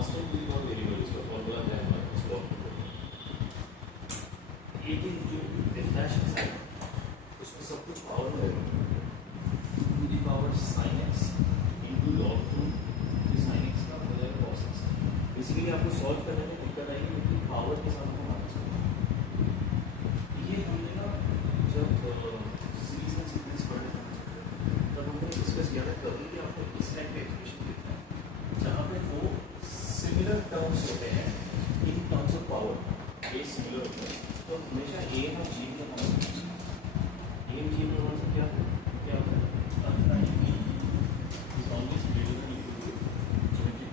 Constant to the power variable इसका formula है हमारा इसको ये दिन जो f' है उसमें सब कुछ पावर रहेगा to the power sin x into log 2 sin x का हो जाएगा cos x। बेसिकली आपको सॉल्व करने में दिक्कत आएगी लेकिन पावर के साथ को माना चाहिए। ये हमने ना जब सीरीज में सीक्वेंस पढ़े तब हमने डिस्कस किया था कभी भी आपको इस टाइप का एक्सप्रेशन दिखता है जहाँ पे वो सिमिलर टर्म्स होते हैं इन टर्म्स ऑफ पावर ये सिमिलर होता है तो हमेशा ए और जी का कॉन्सेप्ट ए जी का कॉन्सेप्ट क्या होता है अपना e is always greater than equal to geometry.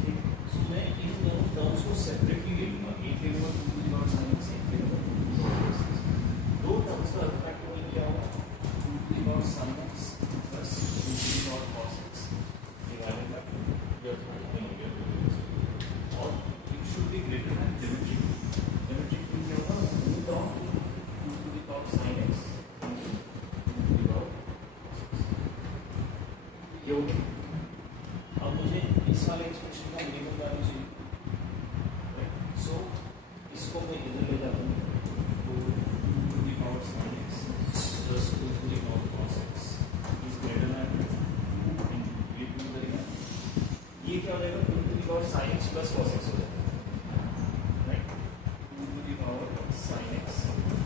ठीक सो मैं इन दोनों टर्म्स को सेपरेटली ले लूँगा एक ले लूँगा to the power sin x एक ले लूँगा दो टर्म्स का अर्थ फैक्टोरियल क्या होगा to the power sin x plus to the power cos x divided by your और it should be greater than geometry क्या होगा root of to the power sin x to the power ये हो गया। अब मुझे इस वाले एक्सप्रेशन का मिनिमम वैल्यू चाहिए सो इसको मैं इधर ले जाता हूँ to the power sin x plus to the power cos x is greater than ये टू करेगा ये क्या हो जाएगा to the power sin x plus cos x हो जाएगा sin x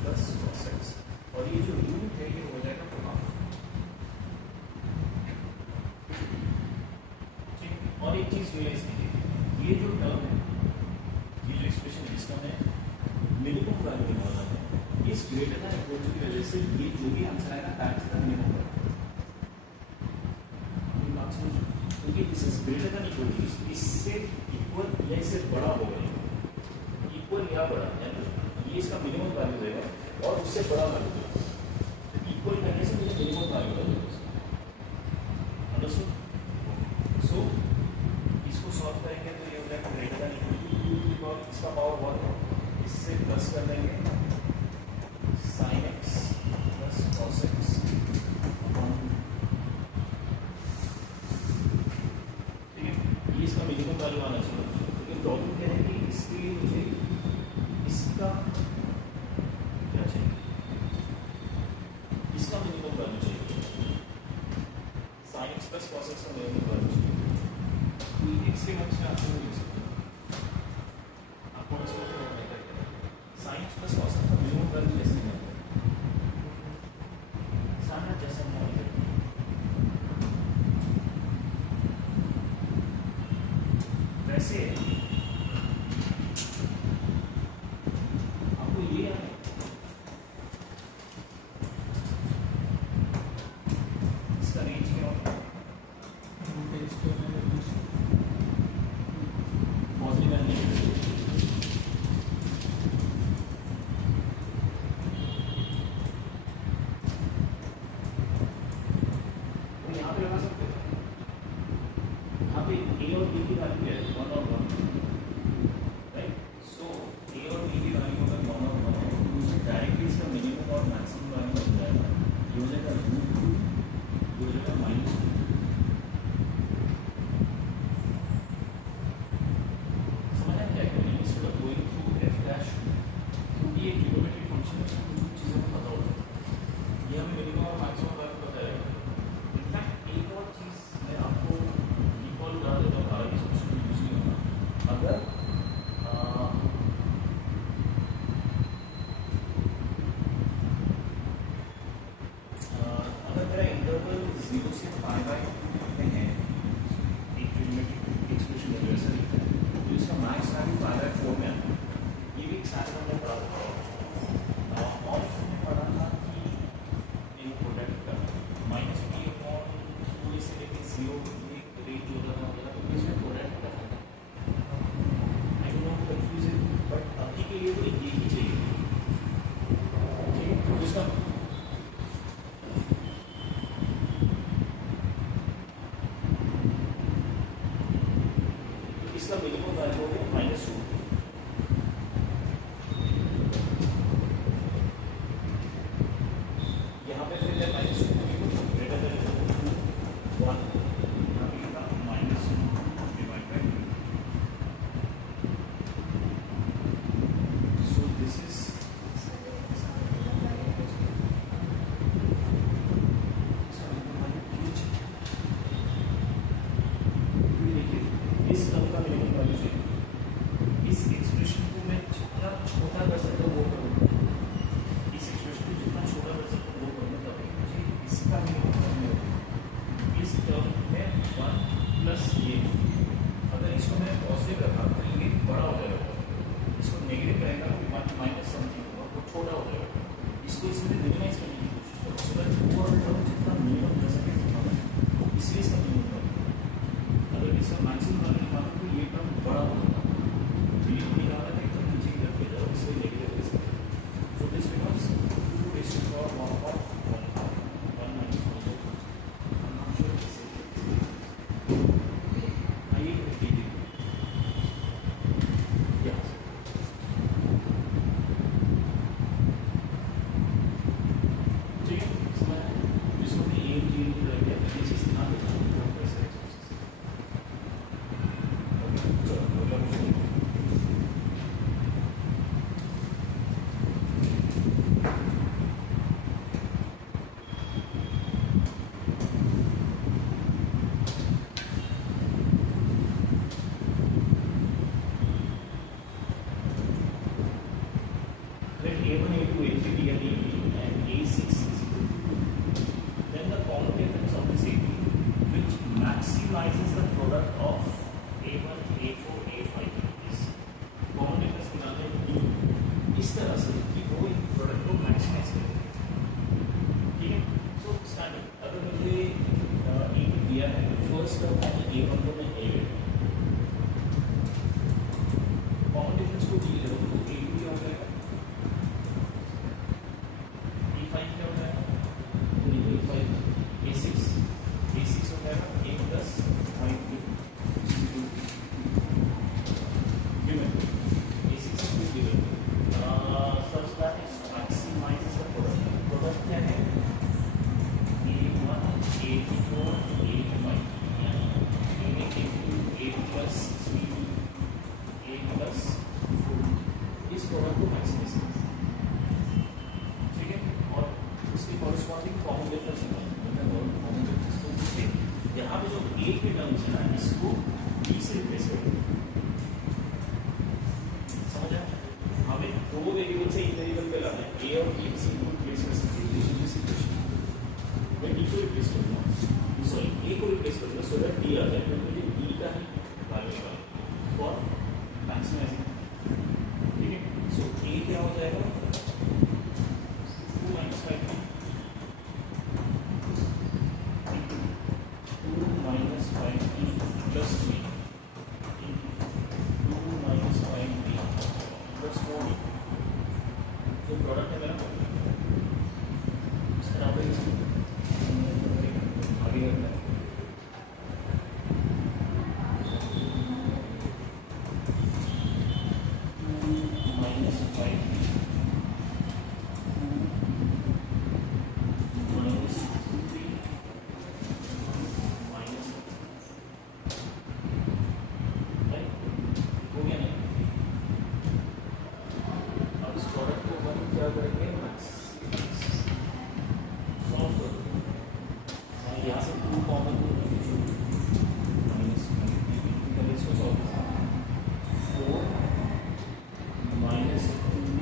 plus cos x और ये जो रूट है ये हो जाएगा हाफ। ठीक और एक चीज रियलाइज कीजिए ये जो टर्म है ये जो एक्सप्रेशन जिसका मैं मिनिमम वैल्यू निकालना है इस ग्रेटर देन इक्वल टू की वजह से ये जो भी आंसर आएगा that is the minimum value. बात समझो क्योंकि this is greater than equal to इससे इक्वल या इससे बड़ा होगा इक्वल या बड़ा यानी ये इसका मिनिमम वैल्यू देगा और उससे बड़ा वैल्यू देगा इक्वल करने से मुझे मिनिमम वैल्यू देगा अंडरस्टूड। सो इसको सॉल्व करेंगे तो ये हो जाएगा ग्रेटर देन इक्वल टू और इसका पावर 1 है इससे प्लस कर देंगे sin x plus cos x ठीक है ये इसका मिनिमम वैल्यू आना चाहिए लेकिन प्रॉब्लम क्या है कि इसके लिए मुझे इसका क्या चाहिए इसका मिनिमम वैल्यू चाहिए sin x plus cos x का मिनिमम वैल्यू चाहिए x के मान से आपको मिल सकता है आप कौन सा sin x plus cos x का मिनिमम वैल्यू कैसे मिलता है सारा जैसा मॉडल वैसे इसको मैंने पॉजिटिव रखा तो ये बड़ा हो जाएगा, इसको नेगेटिव रहेगा वन माइनस समथिंग होगा वो छोटा हो जाएगा, इसको इसमें मिनिमाइज करने की कोशिश करो सो दैट ओवरऑल टर्म जितना मिनिमम कर सके उतना बने, इसलिए इसका मिनिमम कर, अगर इसका मैक्सिमम वैल्यू निकालो तो ये टर्म बड़ा हो जाएगा, मिनिमम निकालना है एकदम नीचे की तरफ ले जाओ, इसलिए नेगेटिव ले सकते हैं, so this becomes 2 raised to the power 1 upon 1 minus 1 over 2. I'm not sure if this is आइए देखिए, yeah. ठीक है, समझ आया? जिसको हमने ए जी की तरह किया, ये चीज़ ना देखना, तो कैसे ओके, चलो अगला question. Let A1, A2, A3 be an AP and A6 is equal to 2. Then the common difference of this AP which maximizes the product of A1, A4, A5 is common difference निकालते हैं D इस तरह से कि वो इन product को maximise करे, ठीक है। सो स्टैंडर्ड अगर मुझे AP दिया है फर्स्ट टर्म है A1 को मैं A लेता हूँ, कॉमन डिफरेंस को D ले लो तो A2 क्या हो जाएगा, A5 क्या हो जाएगा, A5 A6 हो जाएगा A plus point two given A6 is given such that it maximizes the product क्या है A1 A4 A5 A plus 3 A plus 4 इस प्रोडक्ट को मैक्सिमाइज करें, ठीक है, और उसकी corresponding common difference common difference तो देखिए यहाँ पे जो ए के टर्म्स है ना इसको बी से रिप्लेस करें, समझ आया? हमें दो वेरिएबल से एक वेरिएबल पे लाना है, ए और बी से इनको रिप्लेस कर सकते हैं, लेकिन इस इक्वेशन मैं डी को रिप्लेस करूँगा, सॉरी ए को रिप्लेस करूँगा सो दैट डी आ जाए, फिर मुझे डी का ही वैल्यू निकालना और मैक्सिमाइजिंग, ठीक है। सो ए क्या हो जाएगा 2 minus 5 2 minus 5 plus 3 2 minus 5 plus 4 जो प्रोडक्ट है मेरा इस तरह पे आगे करना है, minus 5 minus 3 minus राइट हो गया नहीं, अब इस प्रोडक्ट को हम क्या करेंगे सॉल्व कर दो, यहाँ से 2 कॉमन माइनस इसको solve 4 minus 2d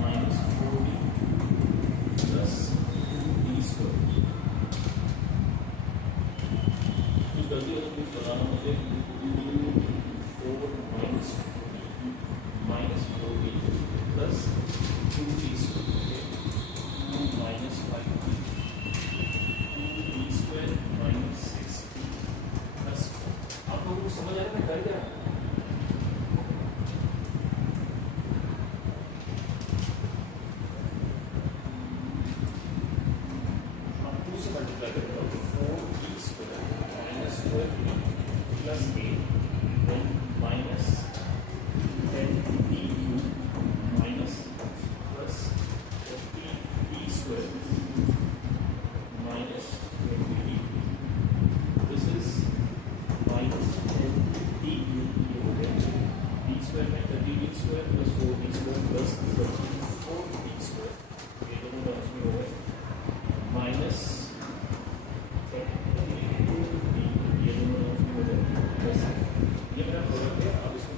minus 4d plus d square, कुछ गलती हो तो कुछ बताना मुझे, 4 minus 4d plus 2d square, 2 minus 5d 2d square minus 6d plus 4। आप लोगों को समझ आ रहा है मैं कर क्या रहा हूँ? मल्टीप्लाई करेगा तो 4d square minus 12d plus 8 then minus 10d minus plus 50d square minus 20d, this is minus 10d हो गया, d square में 30d square plus 4d square plus 34d square, ये दोनों टर्म्स में हो गए माइनस ये दोनों ये मेरा प्रोडक्ट है, अब इसको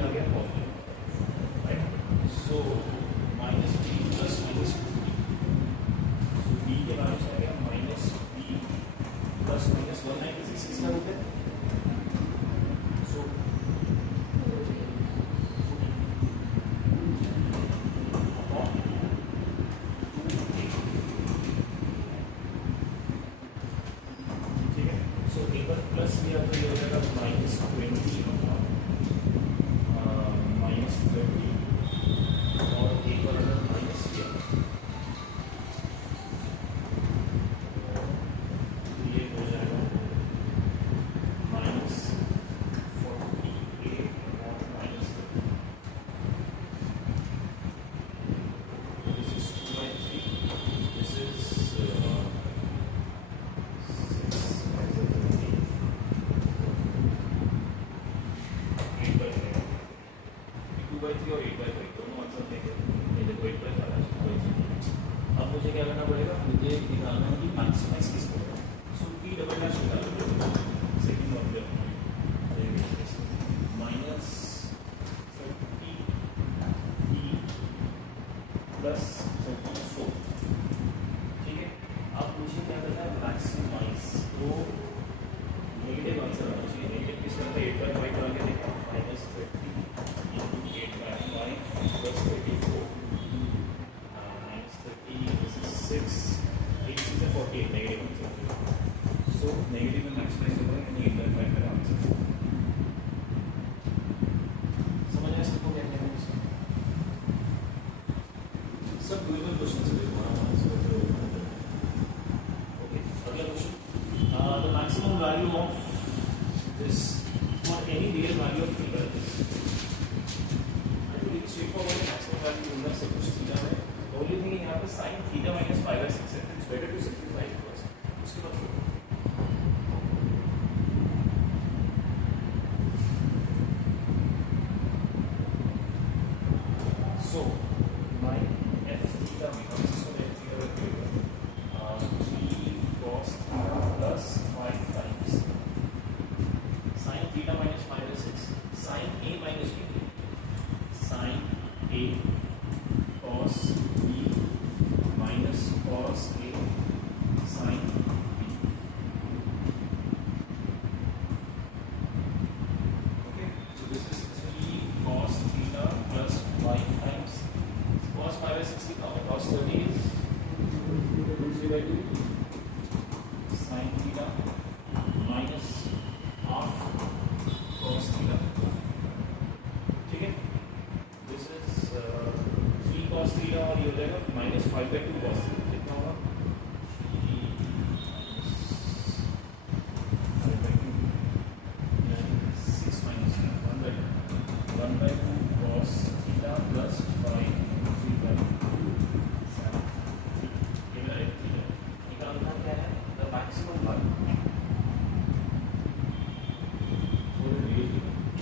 आ गया positive, right? So minus B plus minus B, so B के बारे में आ गया माइनस बी प्लस माइनस 196 किसका रूट है? सो ठीक है, सो एक बार प्लस लिया तो ये हो जाएगा माइनस 20 माइनस 30, और एक बार अगर माइनस किया तो ये हो जाएगा माइनस 48 और minus 30. This is 2/3. This is 6 8/5. 2/3 और 8/5 दोनों आंसर देंगे. ये देखो 8/5 आ रहा है, 2/3. अब मुझे क्या करना पड़ेगा? मुझे निकालना है कि मैक्सिमाइज किसको होगा. सो पी डबल डैश निकालना पड़ेगा. Second problem minus 30 P plus 34. ठीक है, अब मुझे क्या करना है? मैक्सिमाइज. तो नेगेटिव आंसर आना चाहिए. नेगेटिव किस तरह का? 8/5 डाल के देखा, minus 30 into 8/5 plus 34 minus 30, this is 6, 8 6 48, negative answer. So negative में मैक्सिमाइज होगा यानी 8/5 मेरा आंसर. समझ आया सबको क्या कहना है इसमें? सब डुएबल क्वेश्चन है. ओके, अगला question. The maximum value of this for any real value of theta is, I think it's straight forward. Maximum value ढूंढना सब कुछ थीटा है. ओनली थिंग यहाँ पे sin थीटा माइनस π/6 है. It's better to simplify it first. उसके बाद so my f theta becomes, so f theta will be 3 cos theta plus 5 times sin theta minus π/6 sin a minus b, sin a cos b minus cos a sin b. Okay, so this is 3 cos theta plus 5 times cos π/6 कितना होगा? cos 30 is 3/2 sin theta minus half cos theta. ठीक है, this is 3 cos theta और ये हो जाएगा minus 5/2 cos theta. कितना होगा? 3 minus 6 minus 1/2 cos theta plus 5 3/2 sin. ये मेरा f theta. निकालना क्या है? The maximum value.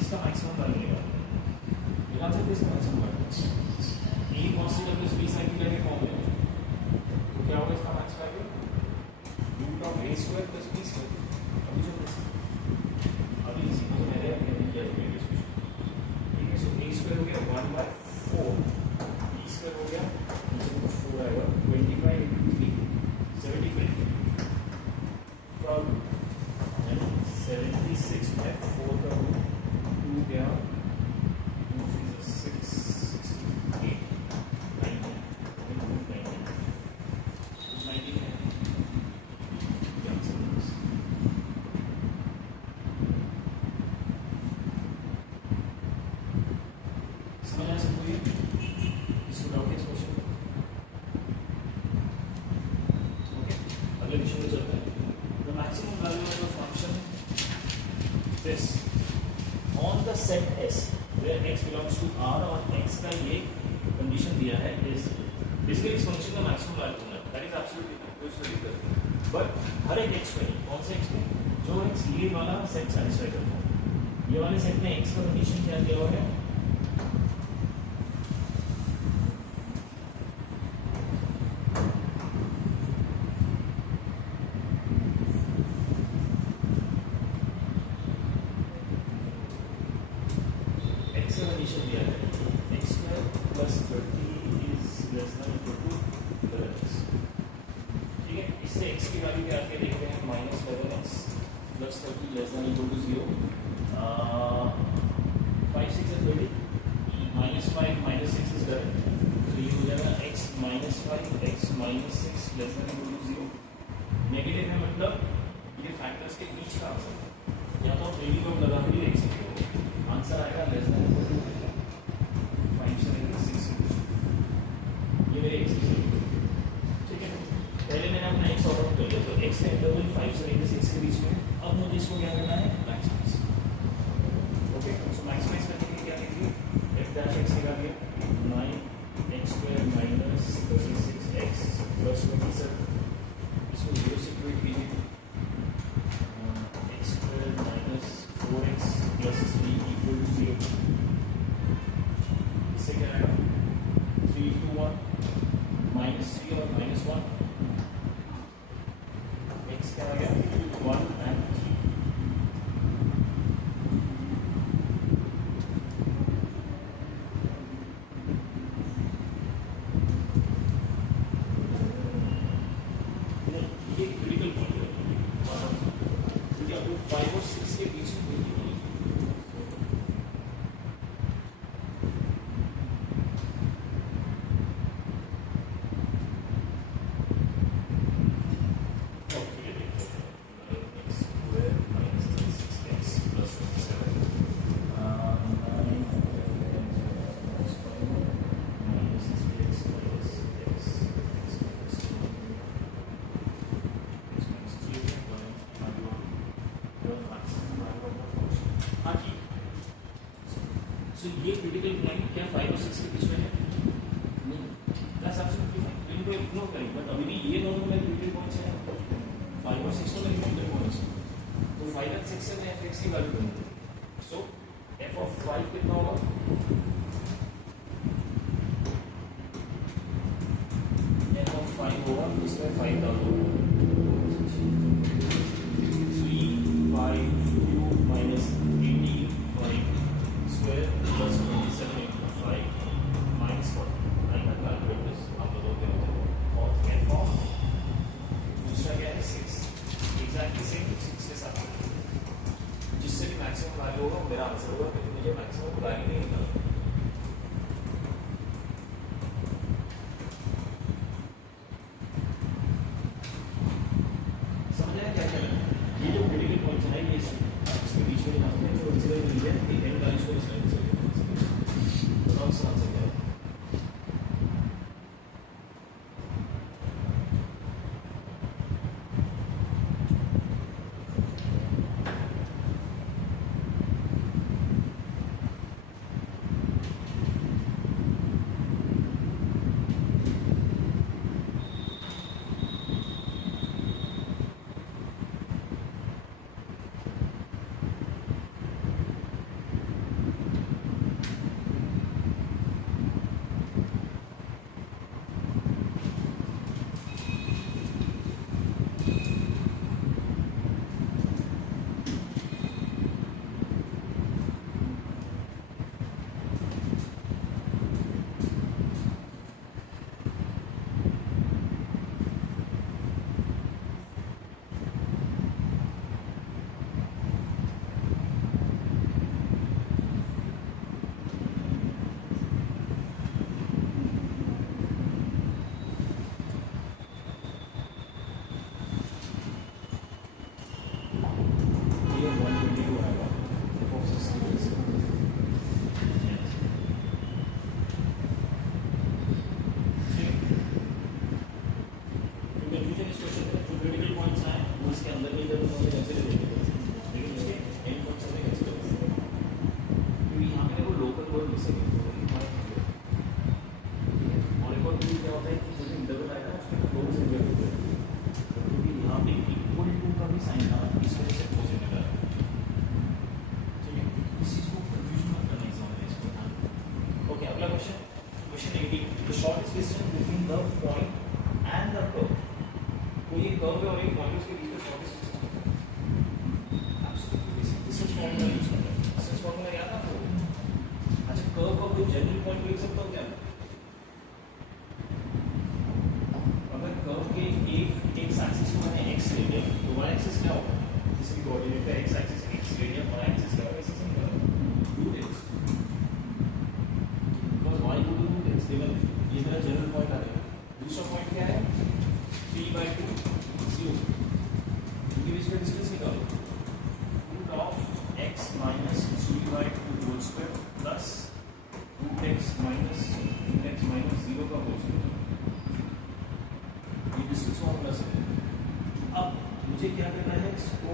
इसका मैक्सिमम वैल्यू निकालना. निकाल सकते इसका maximum value. a cos theta plus b sin theta के फॉर्म में. तो क्या होगा इसका max value? Root of a square plus b square. अभी जो अभी इसी को मैंने अभी किया प्रीवियस क्वेश्चन. ठीक है, सो a स्क्वायर हो गया 1/4, b स्क्वायर हो गया नीचे कुछ 4 आएगा 25 into 3 75. प्रॉब्लम 76 में 4 का रूट 2 गया 2 3 6 68 90 90 है. क्या आंसर है? समझ आया सबको? ये इसको डाउट है इस क्वेश्चन. ओके, अगले क्वेश्चन में चलते हैं. The maximum value of the function this on the set S where x belongs to R और x का ये कंडीशन दिया है is बेसिकली इस फंक्शन का मैक्सिमम वैल्यू होना है. दैट इज एब्सोल्युटली कोई इसको दिक्कत नहीं. बट हर एक x में, कौन से x में? जो x ये वाला सेट सेटिस्फाई करता है. ये वाले सेट में x का कंडीशन क्या दिया हुआ है? x का plus 30 less than equal to 0, 5 6 is 30, -5 -6 is correct, तो ये हो जाएगा x -5 x -6 less than equal to 0। Negative है मतलब ये फैक्टर्स के बीच का आंसर है, या तो आप रेडी वर्ड लगा के भी देख सकते हो, आंसर आएगा लेस देन इक्वल टू 5 से लेकर 6, ये मेरे x है, ठीक है। पहले मैंने अपना x सॉर्ट आउट कर लिया, तो x का इंटरवल 5 से लेकर 6 के बीच में। अब मुझे इसको क्या करना है, मैक्सिमाइज। ओके, सो मैक्सिमाइज करने के लिए क्या कीजिए, f डैश x निकाल लिया, 9x² माइनस 36x प्लस 27, इसको 0 से इक्वेट कीजिए, x² minus 4x plus 3 equal to 0। इससे क्या आएगा, 3 to 1 -3 और -1, x क्या आ गया 1 and 3। ये क्रिटिकल पॉइंट है, क्योंकि आपको 5 और 6 के बीच में कोई नहीं ये क्रिटिकल पॉइंट क्या 5 और 6 के बीच में है, नहीं, प्लस आप इनको इग्नोर करेंगे, बट अभी भी ये दोनों मेरे क्रिटिकल पॉइंट्स हैं, 5 और 6 तो मेरे क्रिटिकल पॉइंट्स हैं, तो 5 और 6 से मैं f(x) की वैल्यू करूंगा, सो f of 5 कितना होगा, f of 5 होगा, इसमें 5 डाल दो, 3 5 cube minus 18 5 square plus 27 into 5 minus 1, I can calculate this, आप बताओगे मुझे, और f of दूसरा क्या है 6, एग्जैक्टली सेम 6 के साथ, जिससे भी मैक्सिमम वैल्यू होगा मेरा आंसर होगा, क्योंकि मुझे मैक्सिमम वैल्यू नहीं निकालना। समझ आया क्या क्या है, ये जो क्रिटिकल पॉइंट्स है ये इसके बीच में जाते हैं, तो इसलिए मिल जाए कि एन वैल्यूज को इसमें आंसर क्या है। जनरल पॉइंट लिख सकता हूँ क्या, अगर कर्व के एक एक्सिस को मैंने x ले लिया तो y एक्सिस क्या होगा, इसकी coordinate by 2 whole square plus root x minus 0 का whole square, ये डिस्टेंस फॉर्मूला से है। अब मुझे क्या करना है, इसको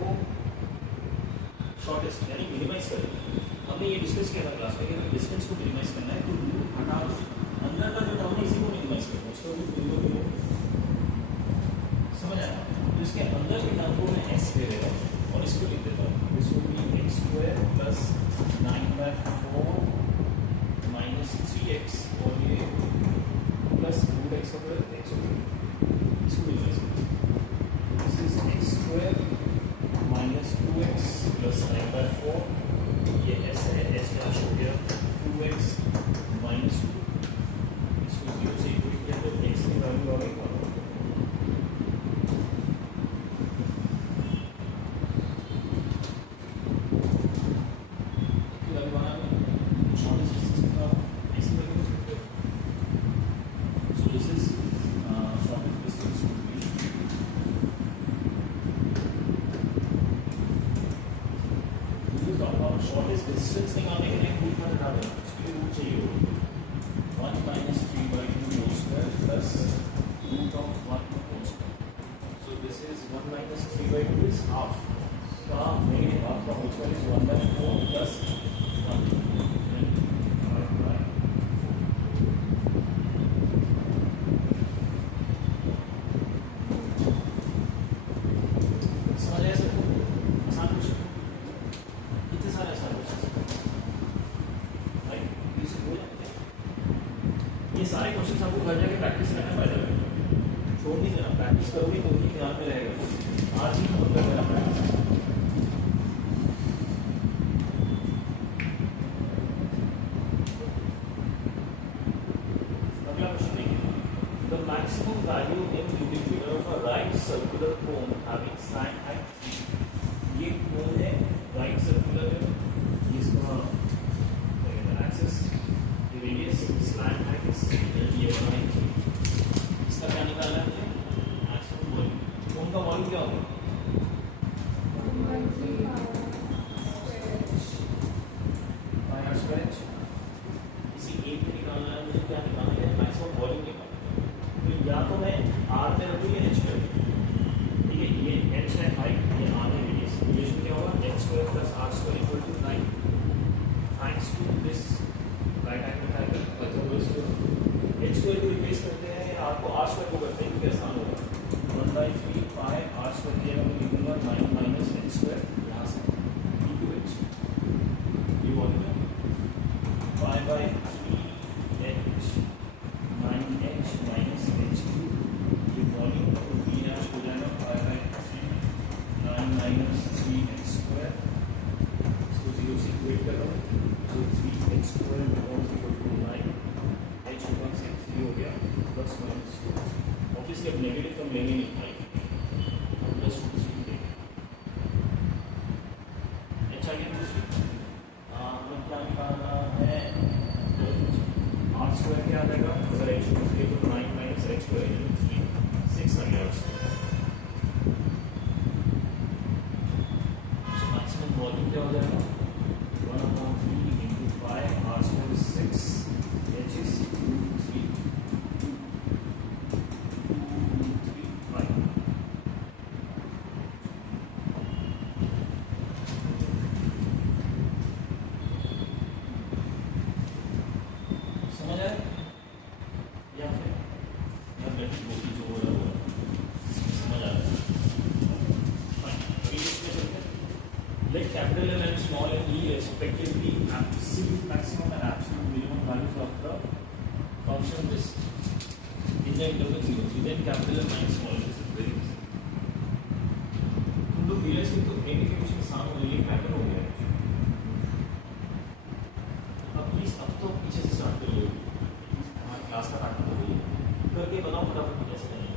शॉर्टेस्ट यानी मिनिमाइज करना है। हमने ये डिस्कस किया था क्लास में कि अगर डिस्टेंस को मिनिमाइज करना है तो रूट हटा दो, अंदर का जो टर्म है इसी को मिनिमाइज करना है, उसको रूट समझ आया। तो इसके अंदर के टर्म को मैं x ले लेता हूँ और इसको लिख देता हूँ, this will be x square plus 9/4 minus 3x और ये प्लस रूट x का प्लस x इसको मिनिमाइज करते हैं। This is x square minus 2x plus 9/4, ये s है, s डैश हो गया 2x माइनस 2, इसको 0 से इक्वल किया तो x की वैल्यू आ गई 1। शॉर्टेस्ट डिस्टेंस निकालने के लिए रूट पर हटा देना, उसके लिए रूट चाहिए होगा 1 minus 3/2 whole square plus root of 1 whole square. So this is 1 minus 3/2 is half का negative half का whole square is 1/4 plus 1 then 5/4. समझ आया सबको? आसान क्वेश्चन, कितने सारे आसान क्वेश्चन, राइट? ये सारे क्वेश्चन आपको घर जाके प्रैक्टिस करना फायदा है, छोड़ नहीं देना, प्रैक्टिस करोगे तो ही ध्यान में रहेगा। आज ही खत्म कर देना प्रैक्टिस। अगला क्वेश्चन देखिए, the maximum value in unit figure of a right circular cone having sign height 3, ये कोन है राइट सर्कुलर है, ये इसका एक्सिस, ये रेडियस स्लैंट हाइट ये बनाई थी, इसका क्या निकालना है मुझे, मैक्सिमम वॉल्यूम। कोन का वॉल्यूम क्या होगा, 1/3 इसी एक में निकालना है मुझे, क्या निकालना है, मैक्सिमम वॉल्यूम निकालना है। तो या तो मैं आर में रखूँ या एच में, ठीक है, ये एच है हाइट, ये आर है रेडियस, ये क्या होगा H square plus R square equal to 9 thanks to this right angle triangle Pythagoras theorem. H square को रिप्लेस करते हैं या आर को आर स्क्वायर को करते हैं क्योंकि आसान होगा, 1/3 पाई आर स्क्वायर दिया मैं लिखूंगा 9 माइनस एच स्क्वायर यहाँ से इनटू एच, ये वॉल्यूम है 5/3 H 9h minus H cube, ये वॉल्यूम तो बी डैश हो जाएगा 5/3 9 माइनस 3h स्क्वायर, इसको 0 से इक्वेट कर रहा हूँ तो 3h square equal to 9, h ऊपर से 3 हो गया प्लस माइनस 2, ऑब्वियसली अब नेगेटिव तो लेंगे नहीं आएगी, हम प्लस 2 से लेंगे h आ गया दूसरी, मतलब क्या निकालना है, आर स्क्वायर क्या आ जाएगा, अगर h को तो 9 माइनस h स्क्वायर 3 6 आ गया उसका। मैक्सिमम वॉल्यूम क्या हो जाएगा 1/3 into 5 r square is 6 h is 2 3 5। समझ आया या फिर गलती बोली जो हो रहा है समझ आ रहा है, फाइन। अभी इसमें चलते हैं, let capital M and small m be respectively absolute maximum and absolute minimum values of the function this in the interval 0, then capital M minus small m is very easy। तुम लोग realise करते हो एक कुछ आसान हो ये pattern हो गया है, अब प्लीज अब तो पीछे से स्टार्ट करिए, हमारी क्लास का पैटर्न हो गई करके बताओ फटाफट कैसे करेंगे।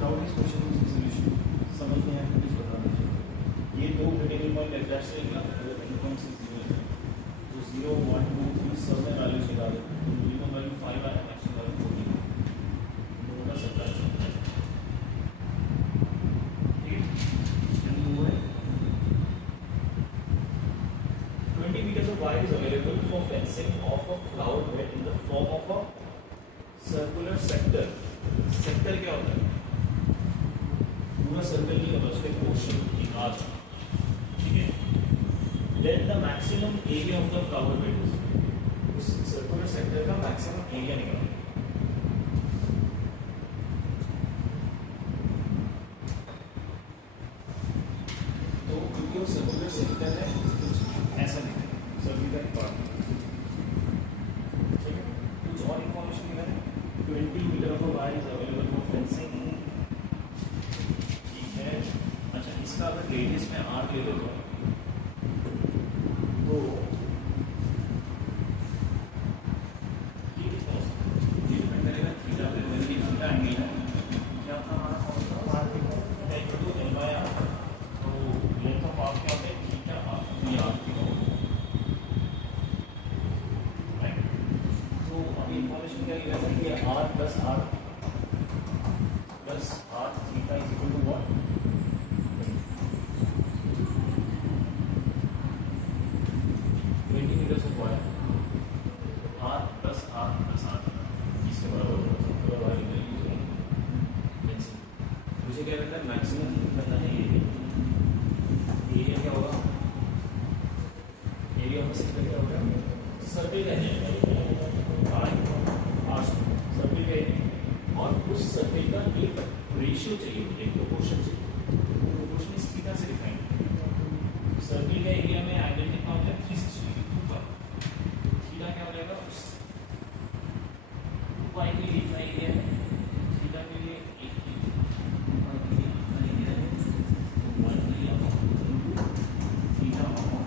डाउट इस क्वेश्चन में सॉल्यूशन समझ में आया तो प्लीज बता दीजिए। ये दो क्रिटिकल पॉइंट एफ डैश से निकला, अगर एन पॉइंट से 0 है तो 0 1 2 3 सब में वैल्यूज निकाल दो, तो मिनिमम वैल्यू 5 आया, मैक्सिमम वैल्यू 14 दोनों का सब है। ठीक है, वो है 20 meters of wire is available for fencing of a flower bed in the form of a circular sector. Sector क्या होता है? पूरा सर्कल नहीं होता, उसका एक पोर्शन एक आर्क, ठीक है। Then the maximum area of the flower bed, उस सर्कुलर सेक्टर का मैक्सिमम एरिया निकालो। तो क्योंकि वो सर्कुलर सेक्टर है कुछ ऐसा नहीं है, सर्कुलर पार्ट, ठीक है। कुछ और इंफॉर्मेशन निकालें। 20 metre of wire is available for fencing, ठीक है। अच्छा, इसका अगर रेडियस में आर ले लो तो ये डिपेंड करेगा थीटा पे, मैंने थीटा एंगल है क्या था हमारा कौन सा theta equal to L by R, तो लेंथ ऑफ आर्क क्या होता है? Theta R v R theta, right. तो अभी इंफॉर्मेशन क्या लिखा है कि R plus R theta is equal to what? 20 meters of wire, R plus R इसके बराबर होगा, तो वायर की यूज होगी। मुझे क्या करना है? मैक्सिमम करना है एरिया क्या होगा? एरिया ऑफ सेक्टर क्या होगा? सर्कल का एरिया, आर सर्कल का एरिया, और उस सर्कल का एक रेशियो चाहिए, एक प्रोपोर्शन चाहिए। प्रोपोर्शन इस थीटा से डिफाइन है। सर्कल का एरिया में एंगल कितना होता है? 360 डिग्री का। थीटा क्या हो जाएगा? उस पाई के लिए इतना एरिया है, थीटा के लिए 1 और के लिए इतना एरिया है, तो 1 एरिया इनटू थीटा अपॉन।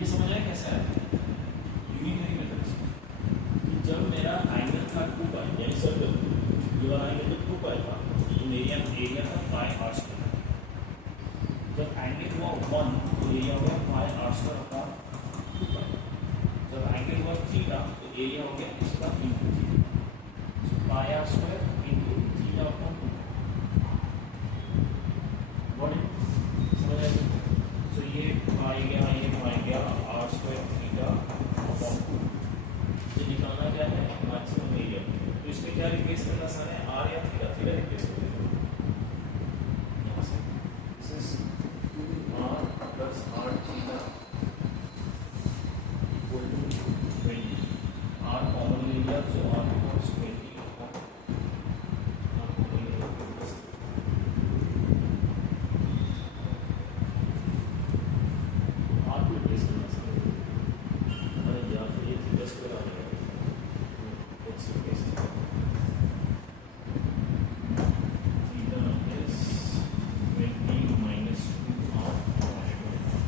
ये समझ आया कैसा है? यूनिटरी मेथड से कि जब मेरा एंगल था 2 पाई, यानी सर्कल ये वाला एंगल तो 2 पाई था, तो एरिया था पाई आर स्क्वायर। जब एंगल हुआ 1 तो एरिया हो गया pi R square upon 2 pi. जब एंगल हुआ थीटा तो एरिया हो गया इसका into theta, pi R square into theta upon 2। What it समझ आया? सो ये पाई गया आर स्क्वायर थीटा अपॉन 2। ये निकालना क्या है? Maximum area. तो इसमें क्या रिप्लेस करना आसान है? आर या थीटा? थीटा रिप्लेस कर देंगे यहाँ से, this is R plus R theta equal to 20। R common ले लिया तो आर बिकम्स 20 अपॉन आर को रिप्लेस करना आसान है। अरे यार फिर ये थीटा स्क्वायर आ जाएगा, let's replace it. Theta is 20 minus 2r divided by 5.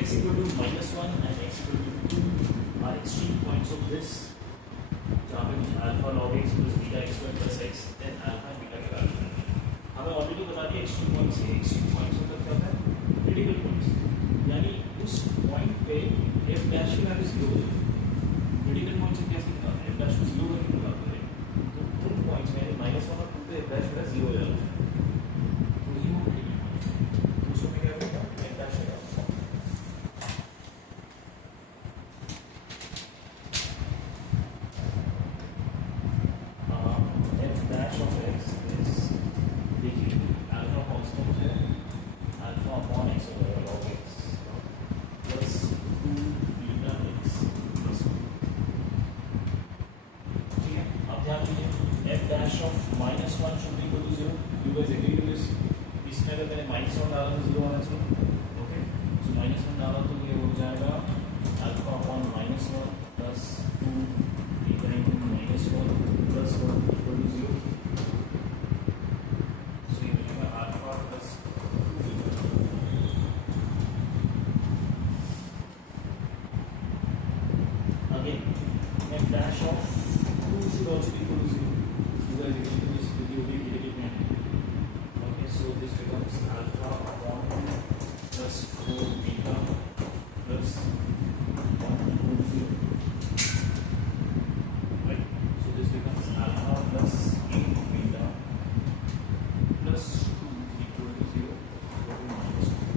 x equal to -1 and x equal to 2 are extreme points of this, जहाँ पे मुझे alpha log x plus beta x square plus x then alpha beta के value हमें already बता दिया extreme points के extreme points मतलब क्या होता है क्रिटिकल पॉइंट्स, यानी उस पॉइंट पे f डैश की वैल्यू 0 होगी। क्रिटिकल पॉइंट से कैसे निकालते हैं, f डैश को 0 करके निकालते हैं, तो उन पॉइंट्स में -1 और 2 पे f डैश का 0 हो जाता है, तो ये वो क्रिटिकल पॉइंट। दूसरों में क्या रहेगा, f डैश रहेगा f dash of x is, देखिए अल्फा कांस्टेंट है, अल्फा अपॉन x हो जाएगा log x plus 2 beta x plus, ठीक है। अब ध्यान दीजिए f dash of -1 should be equal to 0, you guys agree to this. इसमें अगर मैंने -1 डाला तो 0 आना चाहिए, ओके। तो -1 डाला तो ये हो जाएगा alpha upon -1 plus 2 beta into -1 plus 1 equal to 0। So ये मिलेगा alpha plus again f dash of 2 should also be equal to 0. You guys agree to this with the critical point. Okay, so this becomes alpha upon plus 4 beta plus 1 equal to 0. Right? So this becomes alpha plus 8 beta plus 2 equal to 0 equal to -2.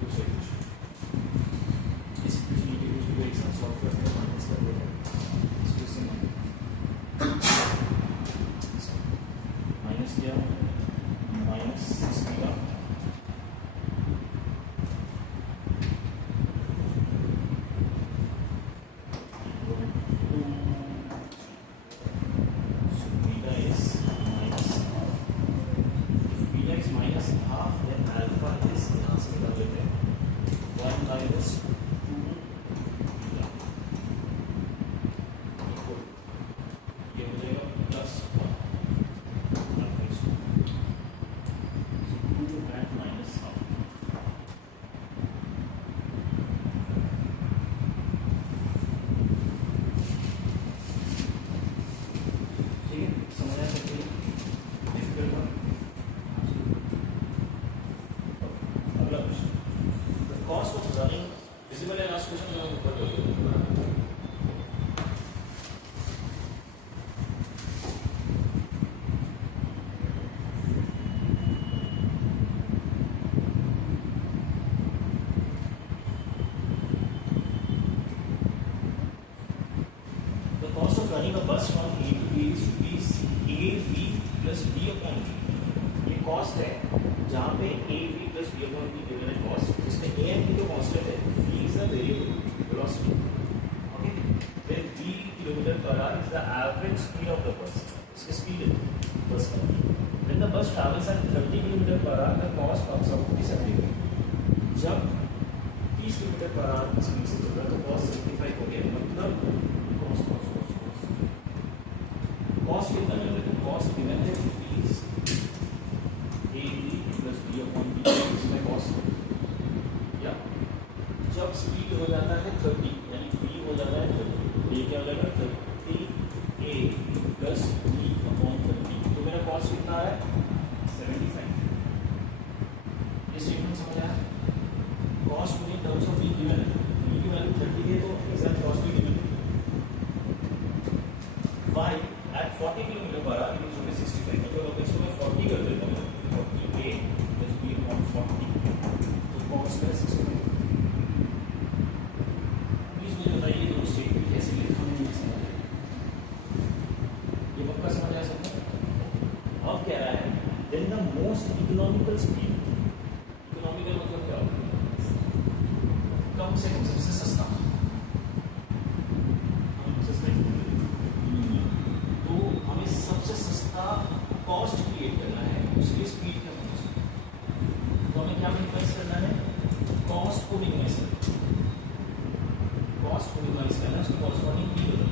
This equation. इस equation को एक साथ solve करते हैं, minus कर देते हैं, इसको इससे माइनस किया -6 beta running a bus from A to B is rupees A V plus B upon B। ये कॉस्ट है जहाँ पे A V plus B upon B given है कॉस्ट, जिसमें A and B तो कांस्टेंट है, V is the variable velocity, okay। Then V kilometre per our is the average speed of the bus, इसकी speed है बस का। When the bus travels at 30 kilometre per our the cost comes out to be 70। जब 30 kilometre per our की speed से चल रहा है तो कॉस्ट 75 हो गया, मतलब कॉस्ट कितना मिल रहा है, कॉस्ट गिवन है rupees A B plus B upon B, इसमें कॉस्ट या जब स्पीड हो जाता है 30 यानी बी हो जाता है 30, ये क्या हो जाएगा 30 ए प्लस बी अपॉन 30, तो मेरा कॉस्ट कितना है 75। ये स्टेटमेंट समझ आया, कॉस्ट मुझे टर्म्स ऑफ बी गिवन है, बी की वैल्यू 30 है तो एग्जैक्ट कॉस्ट भी गिवन है। Y at 40 kilometre per hour it is 65, मतलब इसको मैं 40 कर देता हूँ, 40 a प्लस b अपॉन 40, तो कॉस्ट है 65। प्लीज मुझे बताइए दोनों स्टेटमेंट कैसे लिखा है, ये समझ आया, ये पक्का समझ आया सबको। अब कह रहा है then the most economical speed, economical मतलब क्या होता है, कम से कम सबसे सस्ता, सबसे सस्ता कॉस्ट क्रिएट करना है, उसकी स्पीड क्या होनी चाहिए, तो हमें क्या मिनिमाइज करना है, कॉस्ट को मिनिमाइज करना, कॉस्ट को मिनिमाइज करना है, उसको कॉरस्पॉन्डिंग की होगी,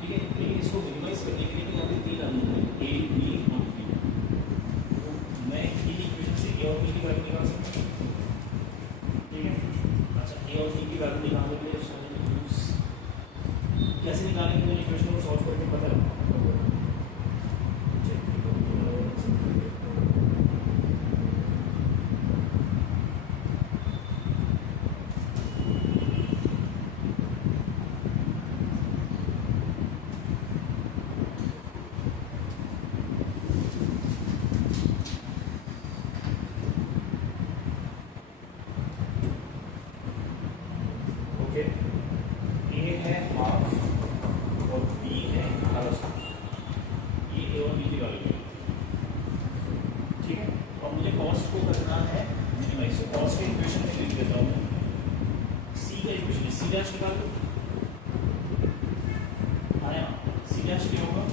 ठीक है। लेकिन इसको मिनिमाइज करने के लिए भी यहाँ पे तीन अननोन है, ए बी और बी, तो मैं की इक्वेशन से ए और बी की वैल्यू निकाल सकता हूँ, वैल्यू निकालने के लिए यूज कैसे निकालेंगे, मुझे इक्वेशन को सॉल्व करके पता है। ओके, ए है हाफ और बी है 1800, ये ए और बी की वैल्यू है, ठीक है। और मुझे कॉस्ट को करना है मिनिमाइज, तो कॉस्ट के इक्वेशन में लिख देता हूँ सी का इक्वेशन, सी डैश निकाल दो आया, सी डैश क्या होगा,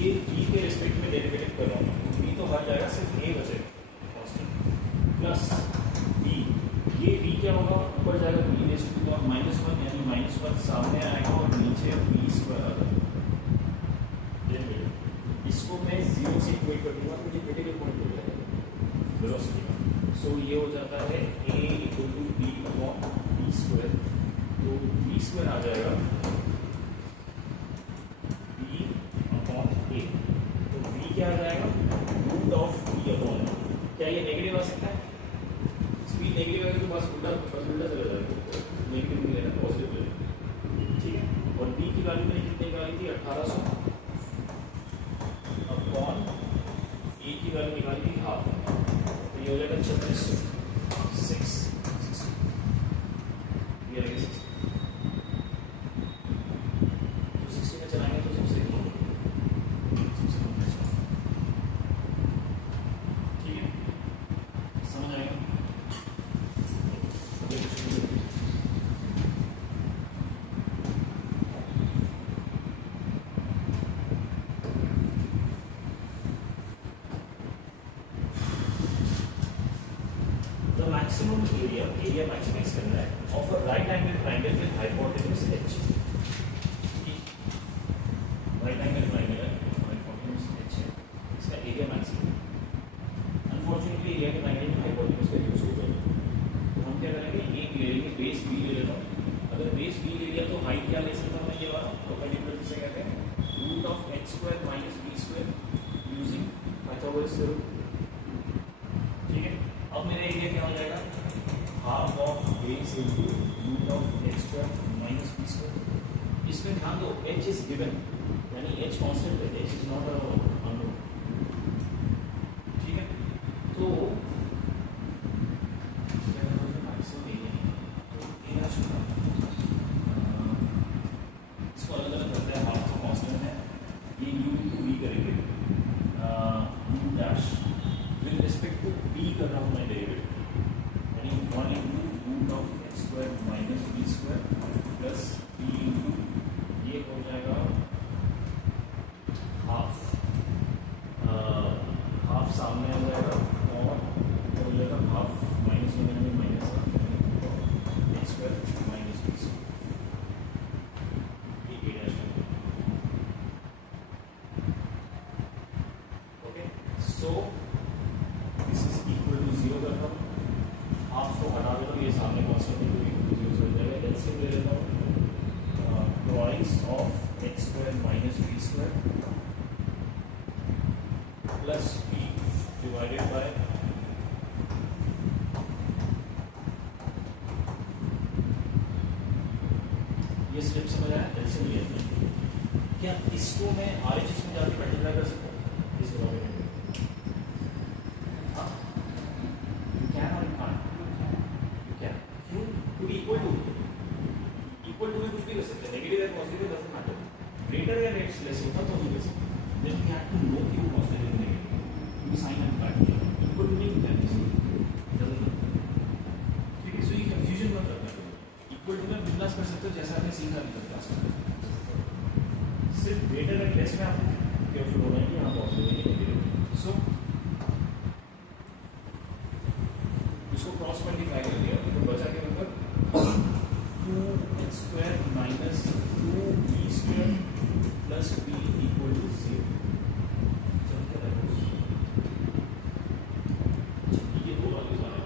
ये बी के रिस्पेक्ट में डेरिवेटिव कर रहा हूँ, बी तो हर जाएगा, सिर्फ ए बचेगा कॉन्स्टेंट, प्लस बी, ये बी क्या होगा, ऊपर जाएगा बी रेस टू द -1 यानी -1 सामने आएगा और नीचे बी स्क्वायर आ जाएगा। इसको मैं 0 से इक्वेट कर दूंगा, मुझे क्रिटिकल पॉइंट हो जाएगा वेलोसिटी का। सो ये हो जाता है a equal to B upon B square, तो बी स्क्वायर आ जाएगा बी अपॉन ए, तो बी क्या आ जाएगा, रूट ऑफ बी अपॉन, क्या ये नेगेटिव आ सकता है, स्पीड नेगेटिव आएगा तो बस उल्टा चला जाएगा, नेगेटिव नहीं लेना पॉजिटिव लेना, ठीक है। और बी की वैल्यू मैंने कितने निकाली थी, 1800 अपॉन ए की वैल्यू निकाली थी हाफ, तो ये हो जाएगा 36, 6 ये रहेगा 60, तो 60 में चलाएंगे तो सबसे ठीक है, समझ आएगा। Maximum area maximize करना है of a right angle triangle with hypotenuse h, right angle triangle है, hypotenuse h है, इसका एरिया मैक्सिमम, अनफॉर्चुनेटली एरिया के ट्रायंगल में हाइपोटेन्यूज का यूज होता है, तो हम क्या करेंगे, एक ले लेंगे, बेस बी ले लेता हूँ, अगर बेस बी ले लिया तो हाइट क्या ले सकता हूँ मैं, ये वाला परपेंडिकुलर जिसे कहते हैं root of h square minus B square using Pythagoras theorem, ठीक है। अब मेरा एरिया क्या हो जाएगा, half of base into root of h square minus B square, इसमें ध्यान दो h इज गिवन, यानी h कांस्टेंट है, h is not a unknown, ठीक है। तो इसको अलग अलग करते हैं, हाफ तो कांस्टेंट है, ये u इंटू v करेंगे, u dash with respect to b कर रहा हूँ मैं डेरिवेटिव, यानी 1 into root of h square minus B square plus b into ये हो जाएगा हाफ, हाफ सामने आ जाएगा और हो जाएगा हाफ माइनस में minus h square minus B square, ये a dash okay. So this is equal to 0 करता हूँ, हाफ को हटा देता हूँ, ये सामने कांस्टेंट यूज हो जाएगा, एलसीएम ले लेता हूँ, twice of h square minus B square plus b divided by ये स्टेप समझ आया, एलसीएम ले लेते हैं, क्या इसको मैं RHS में जाके मल्टीप्लाई कर सकता हूँ इस बारे में, हाँ यू कैन और यू कांट, यू कैन, क्यों, क्योंकि इक्वल टू में कुछ भी कर सकते हैं, नेगेटिव या पॉजिटिव डजंट मैटर, ग्रेटर या लेस होता तो नहीं कर सकते, then we have to know कि वो पॉजिटिव है नेगेटिव, क्योंकि साइन एंड काट किया, इक्वल टू नहीं होता है डजंट, ठीक है। सो ये कंफ्यूजन मत रखना, इक्वल टू में बिंदास कर सकते हो, जैसा आपने सीखा नहीं था क्लास में, सिर्फ ग्रेटर एंड लेस में आपको केयरफुल होना है कि यहाँ पॉजिटिव है नेगेटिव। सो इसको क्रॉस मल्टीप्लाई कर दिया तो बचा के मतलब 2h square minus 2b square plus b equal to 0, ये दो वाले सारे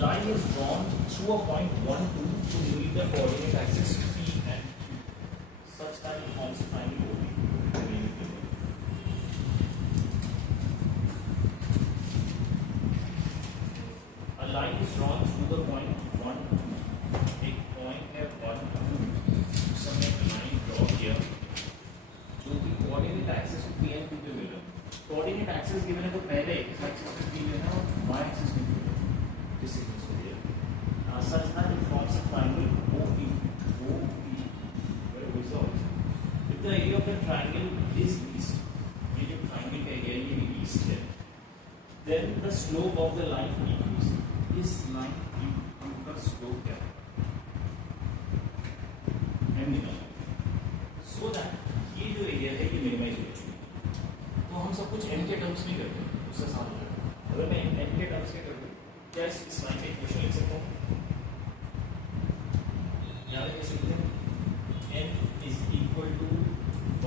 line is drawn through a point 1, 2 to meet the coordinate axis P and Q such that it forms a triangle OP. A line is drawn through the point 1, 2. एक point है 1, 2. उसमें एक line draw किया जो कि coordinate axis को P and Q पे मिला. Coordinate axis given है तो पहले x axis पे P लेना और y axis पे Q लेना. This sequence हो गया. Such that it forms a triangle OP. Where is the origin? If the area of the triangle is east, ये जो triangle का area ये east है, then the slope of the line increases. इस line का slope क्या है? m निकालना. So that ये जो area है ये minimize हो जाएगी. तो हम सब कुछ m के terms में करते हैं. उससे आसान हो जाएगा. अगर मैं m के terms में करूँ, क्या इस line का इक्वेशन लिख सकता हूँ? यहाँ पे कैसे लिखते हैं? n is equal to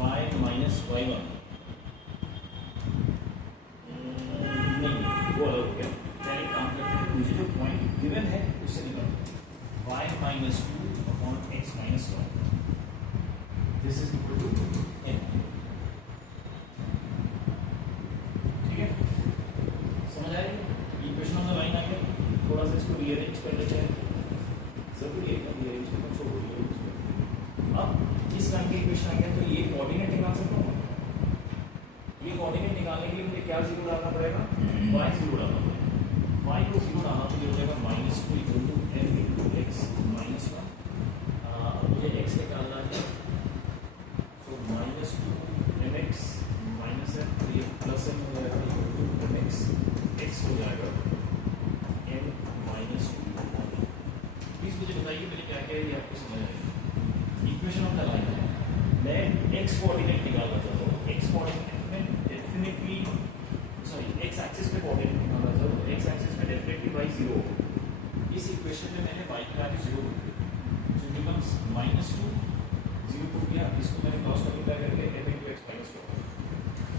y minus y1. नहीं, वो अलग हो गया. पहले काम करते हैं. मुझे जो पॉइंट गिवन है उससे निकालो. y minus 2 upon x minus 1. This is equal to n. ठीक है? समझ आ रही है? इक्वेशन ऑफ द लाइन आ गया. थोड़ा सा इसको रीअरेंज कर लेते हैं. जरूरी है क्या रीअरेंज करना? छोड़ो रीअरेंज. अब इस लाइन के इक्वेशन आ गया तो ये कोऑर्डिनेट निकाल सकता हूँ. ये कोऑर्डिनेट निकालने के लिए मुझे क्या जीरो डालना पड़ेगा? y जीरो डालना पड़ेगा. y को जीरो डालना तो ये हो जाएगा -2 equal to m into x minus 1. अब मुझे x निकालना है तो -2 mx माइनस m ये प्लस m हो जाएगा इक्वल टू mx. x हो जाएगा m माइनस 2. प्लीज मुझे बताइए पहले क्या क्या है ये आपको समझ आएगा. इक्वेशन ऑफ द लाइन है. मैं x कोऑर्डिनेट निकालना चाहता हूँ. x कोऑर्डिनेट में डेफिनेटली x एक्सिस पे कोऑर्डिनेट निकालना चाहता हूँ. x एक्सिस पे डेफिनेटली y 0 होगा. इस इक्वेशन में मैंने y की वैल्यू 0 रखी है. सो बिकम्स -2 0 को किया. इसको मैंने क्रॉस मल्टीप्लाई करके m into x minus 4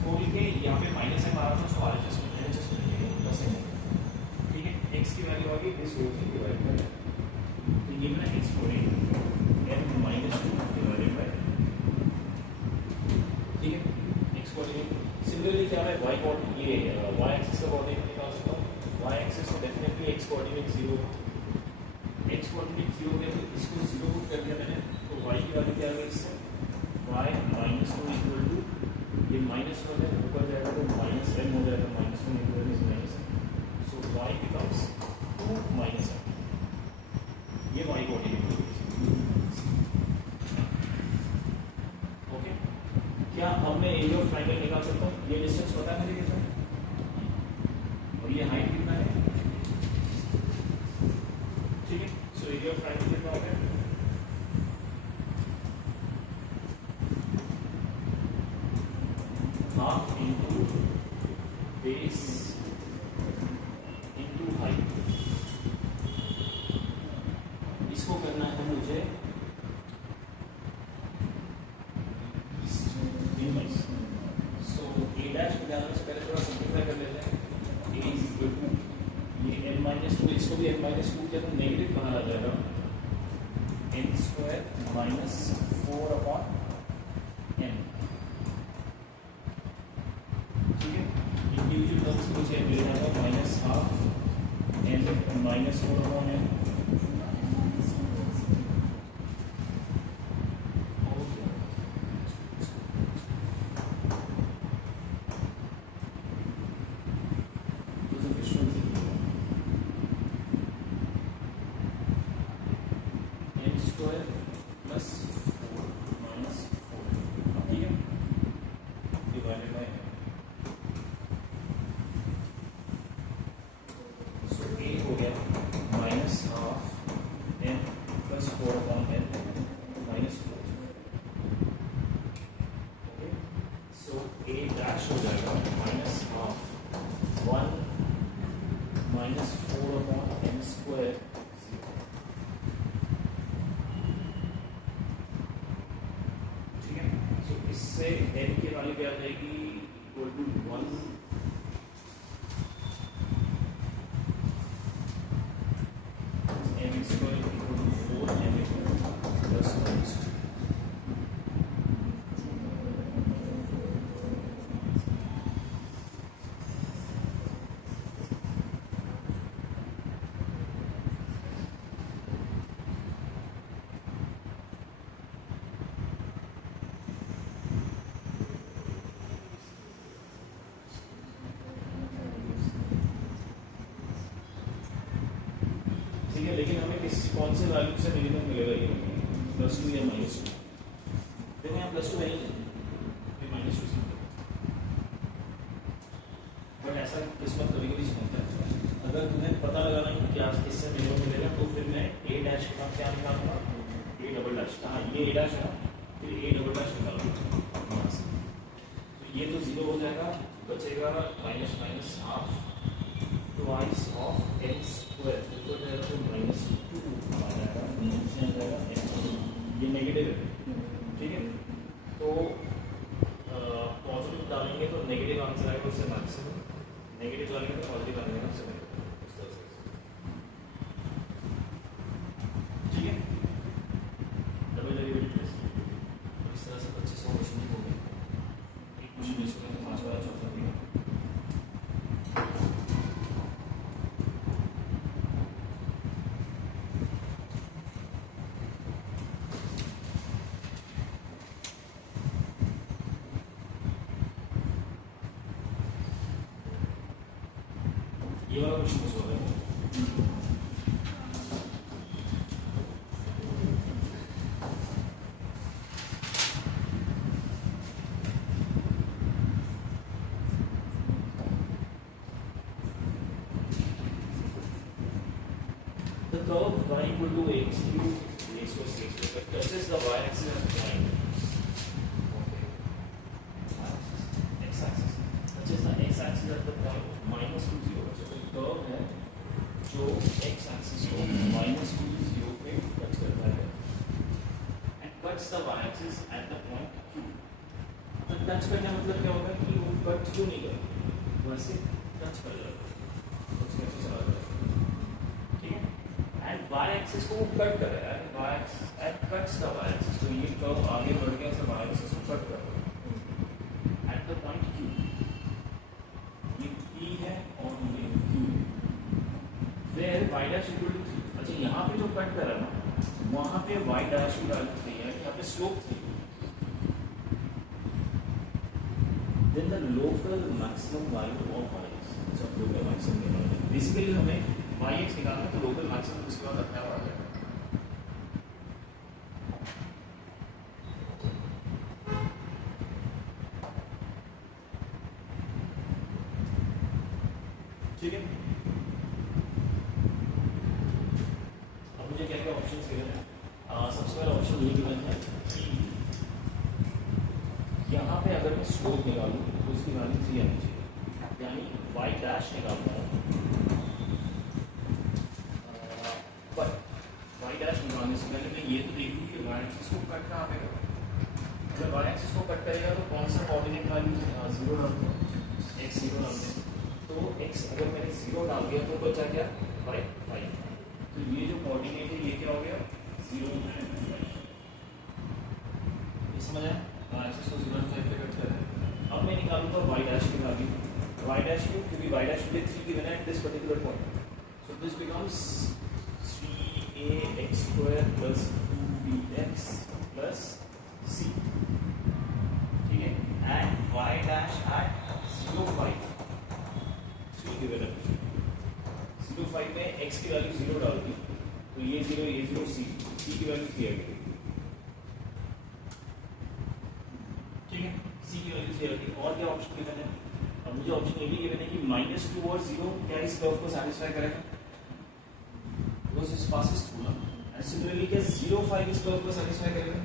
खोल के यहाँ पे माइनस m आ रहा था. सो RHS में प्लस m. ठीक है. x की वैल्यू आ गई. This whole thing divide by तो ये मैंने x coordinate m minus 2 divided by. ठीक है. x कोऑर्डिनेट सिमिलरली क्या है y कोऑर्डिनेट ये y एक्सिस का कोऑर्डिनेट निकाल सकता हूँ. y एक्सिस तो definitely x coordinate 0. x coordinate 0 हो गया तो इसको 0 पुट कर दिया मैंने. तो y की वैल्यू क्या आ गई इससे? y minus 2 इक्वल टू ये माइनस हो जाएगा ऊपर जाएगा तो माइनस m हो जाएगा. -1 equal to minus m. So y becomes 2 minus m. ये y कोऑर्डिनेट हो गई. ओके. क्या अब मैं एरिया ऑफ ट्रायंगल निकाल सकता हूँ? ये डिस्टेंस पता है मुझे कितना है और ये हाइट कितना है. ठीक है. सो एरिया ऑफ ट्रायंगल कितना हो गया? Half into base into height. इसको करना है मुझे सो a डैश को जानने से पहले थोड़ा सिंपलीफाई कर लेते हैं. a इज इक्वल टू ये n माइनस 2. इसको भी n माइनस 2 किया तो नेगेटिव बाहर आ जाएगा. n square minus 4 upon n. ठीक है. इंडिविजुअल टर्म्स मुझे मिल जाएगा -12 n माइनस 4 अपॉन n. इससे n की वैल्यू क्या आ जाएगी? इक्वल टू 1 है, लेकिन हमें कौन से वैल्यू से मिनिमम मिलेगा ये +2 या -2? देखो यहाँ +2 है नहीं, फिर -2 से, बट ऐसा किस्मत कभी कभी चलता है। अगर तुम्हें पता लगाना है कि क्या किससे मिनिमम मिलेगा, तो फिर मैं a डैश के बाद क्या निकालूंगा, a डबल डैश, हाँ ये a डैश है ना, फिर a डबल डैश निकालूंगा यहाँ से। तो ये तो 0 हो जाएगा, बचेगा minus minus half twice of x square, तो जाएगा तो -2 आ जाएगा, नीचे आ जाएगा x, ये नेगेटिव है, ठीक है। तो पॉजिटिव डालेंगे तो नेगेटिव आंसर आएगा, उससे मैक्सिमम, नेगेटिव डालेंगे तो पॉजिटिव आएगा, उससे नेगेटिव, इस तरह से, ठीक है। डबल डेरिवेटिव इस तरह से 25 क्वेश्चन हो गए, एक क्वेश्चन मिस हो गया तो 5 वाला चौथा भी है। ये वाला क्वेश्चन मिस हो गया। The curve y equal to x cube raised to 6 that touches the y-axis at the point. Okay. X-axis touches the x-axis at the point -2 0. So the curve है जो x-axis को -2 0 पे टच करता है and cuts the y-axis at the point q. तो touch करना मतलब क्या होगा कि वो कट क्यों नहीं करेगा, वैसे टच कर जाएगा, टच करके चला जाएगा, ठीक है। एंड y एक्सिस को कट कर रहा है, y axis cuts the y axis, तो ये कर्व आगे बढ़ गया ऐसे y एक्सिस को कट कर रहा है एट द पॉइंट q, ये p है और ये q है, where y dash equal to 3। अच्छा यहाँ पे जो कट कर रहा है ना, वहाँ पे y डैश की वैल्यू 3 है, यहाँ पे slope 3, then the local maximum value of y axis, सब लोकल मैक्सिमम बेसिकली हमें y x निकालना है, तो लोकल मैक्सिमम उसके बाद अपने आप आ जाएगा, ठीक है। अब मुझे क्या क्या ऑप्शंस गिवन है, सबसे पहला ऑप्शन ये गिवन है कि यहाँ पे अगर मैं स्लोप निकालूँ तो उसकी वैल्यू 3 आनी चाहिए, यानी y डैश निकालना है, बट y डैश निकालने से पहले मैं ये तो देखूँ कि y एक्सिस को कट कहाँ पे करेगा। अगर y एक्सिस को कट करेगा तो कौन सा कोऑर्डिनेट वैल्यू 0 डालते हैं, x 0 डालते हैं, तो x अगर मैंने 0 डाल दिया तो बचा क्या, y 5, तो ये जो कोऑर्डिनेट है ये क्या हो गया 0 and 5, ये समझ आया, y एक्सिस को 0 and 5 पे कट कर रहा है। अब मैं निकालूंगा y डैश की वैल्यू, y डैश क्योंकि y डैश के लिए 3 गिवन है at this particular point, so this becomes 3ax square plus 2bx plus c, ठीक है, and y dash at 0 5 3 given है, 0 5 में x की वैल्यू 0 डाल दी, तो ये 0 c की वैल्यू 3 आ गई, ठीक है, c की वैल्यू 3 आ गई। और क्या ऑप्शन गिवन है, अब मुझे ऑप्शन ये भी गिवन है कि -2 और 0 क्या इस कर्व को सैटिस्फाई करेगा, because this passes through ना, and similarly क्या 0 5 इस कर्व को सैटिस्फाई करेगा,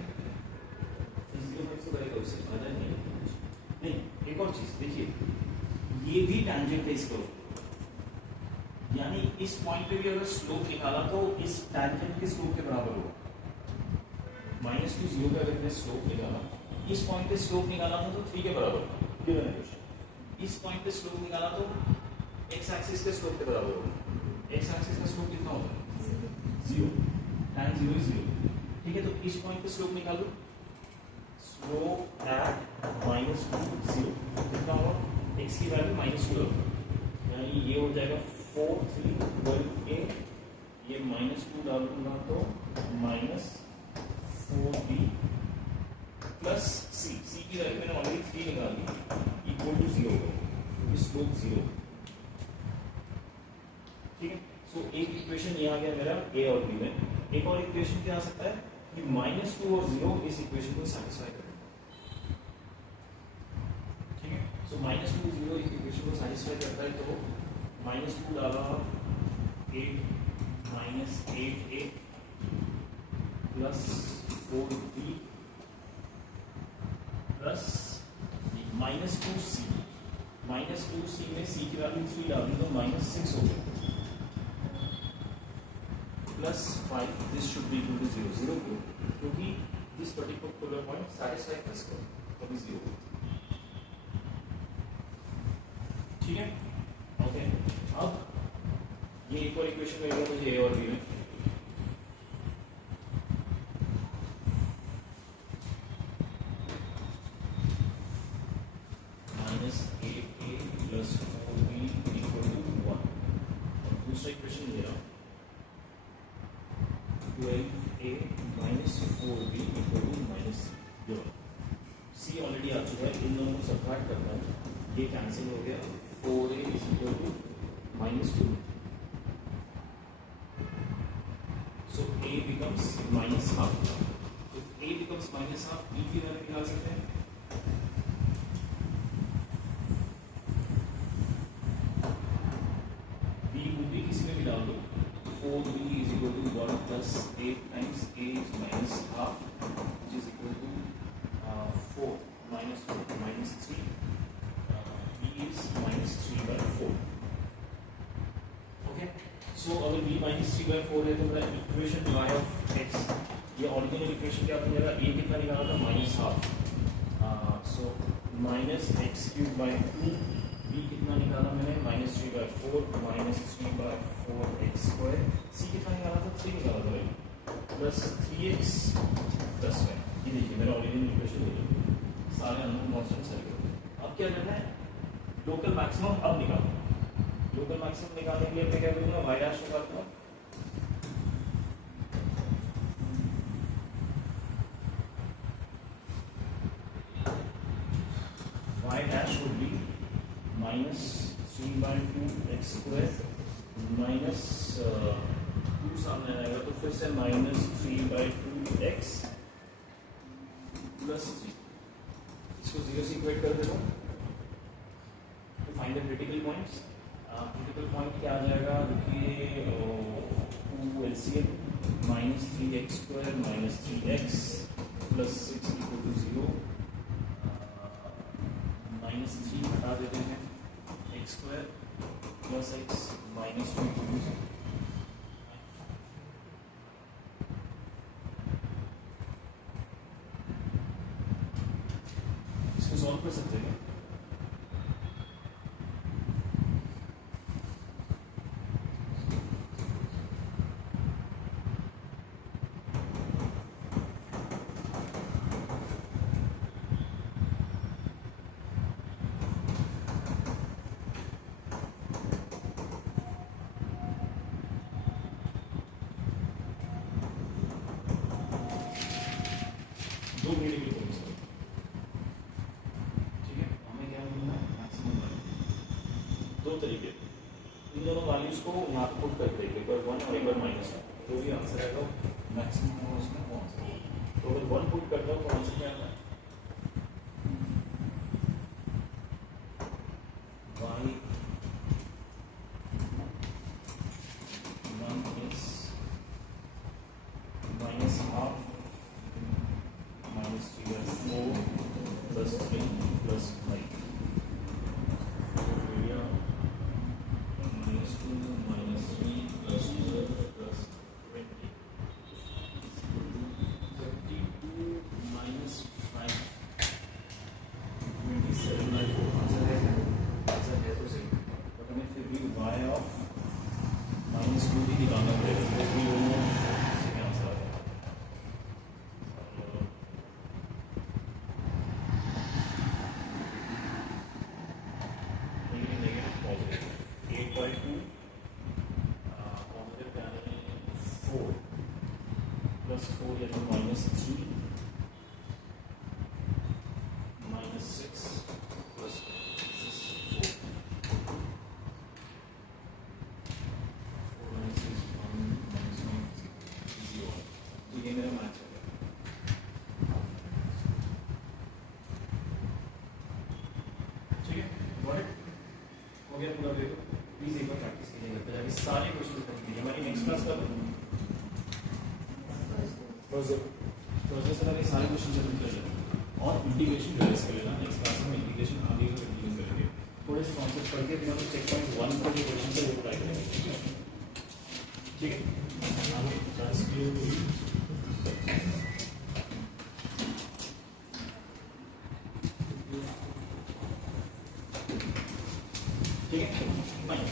0 5 तो करेगा, उससे फायदा नहीं। एक और चीज देखिए, ये भी टैंजेंट है इस कर्व, यानी इस पॉइंट पे भी अगर स्लोप निकाला तो इस टैंजेंट के स्लोप के बराबर होगा, -2 0 पे अगर मैं स्लोप निकाला, इस पॉइंट पे स्लोप निकाला था तो 3 के बराबर होगा, गिवन है क्वेश्चन, इस पॉइंट पे स्लोप निकाला तो x एक्सिस के स्लोप के बराबर होगा, x एक्सिस का स्लोप कितना होता है 0, tan 0 is 0, ठीक है। तो इस पॉइंट पे स्लोप निकालो, स्लोप एट -2 0 कितना होगा, x की वैल्यू -2 होगा, यानी ये हो जाएगा 4 3 12a, ये -2 डाल दूंगा तो -4b प्लस c की वैल्यू मैंने ऑलरेडी 3 निकाल दी, इक्वल टू 0 होगा, क्योंकि स्लोप 0, ठीक है। सो एक इक्वेशन ये आ गया मेरा ए और बी में। एक और इक्वेशन क्या आ सकता है कि -2 और 0 इस इक्वेशन को सैटिस्फाई करेगा। ठीक है, सो -2 0 इस इक्वेशन को सैटिस्फाई करता है, तो -2 डाला 8 -8a plus 4b plus -2c में c की वैल्यू 3 डाली तो -6 हो गया plus 5, this should be equal to 0 0 क्योंकि दिस पर्टिकुलर पॉइंट सैटिस्फाई कर इसको, तभी 0। ठीक है, ओके। अब ये एक और इक्वेशन मिलेगा मुझे ए और बी में। -8a plus 4b equal to 1। दूसरा इक्वेशन ले रहा हूँ 12a minus 4b equal to -0। c already आ चुका है, इन दोनों को सबट्रैक्ट करना है, ये कैंसिल हो गया। 4a is equal to -2, so a becomes -half। if a becomes -half, b की वैल्यू निकाल सकते हैं। b को भी किसी में भी डाल दो, 4b is equal to 1 plus 8 times a is -half, which is equal to 4 minus 3, b is -3/4। Okay, सो अगर b -3/4 है तो मेरा इक्वेशन y ऑफ x, ये ओरिजिनल इक्वेशन क्या था मेरा, a कितना निकाला था -half, सो -x³/2, b कितना निकाला मैंने -3/4 -3/4x², c कितना निकाला था 3 निकाला था प्लस 3x प्लस 5। ये देखिए मेरा ओरिजिनल इक्वेशन है, सारे अननोन कांस्टेंट्स है। अब क्या करना है, लोकल मैक्सिमम अब निकालना है। लोकल मैक्सिमम निकालने के लिए मैं क्या करूँगा, y' निकालूंगा। y' would be -3/2x² minus 2 सामने आएगा तो फिर से -3/2x प्लस 3, इसको 0 से इक्वेट कर देता हूँ to find the critical points. Critical point क्या आ जाएगा, देखिए 2 LCM -3x² -3x plus 6 equal to 0, -3 हटा देते हैं, x² plus x -2 equal to 0। इसको सॉल्व कर सकते हैं। दो क्रिटिकल पॉइंट्स हैं, ठीक है, हमें क्या ढूंढना है, मैक्सिमम वैल्यू। दो तरीके, इन दोनों वैल्यूज को यहाँ पे पुट करके देखिए, एक बार 1 और एक बार -1, जो भी आंसर आएगा मैक्सिमम होगा उसमें कौन सा। तो अगर 1 पुट करता हूँ तो आंसर क्या आता है, प्लस 4 या तो -3 -6 प्लस 4 4 -6 प्रोसेस का ये सारे क्वेश्चन से कर लेना और इंटीग्रेशन रिवाइज कर लेना। नेक्स्ट क्लास में इंटीग्रेशन आगे का कंटिन्यू करेंगे। थोड़े से कॉन्सेप्ट पढ़ के फिर हम चेक पॉइंट 1 पर जो क्वेश्चन है वो ट्राई करेंगे। ठीक है, आगे क्लास क्लियर हुई। ठीक है, फाइन।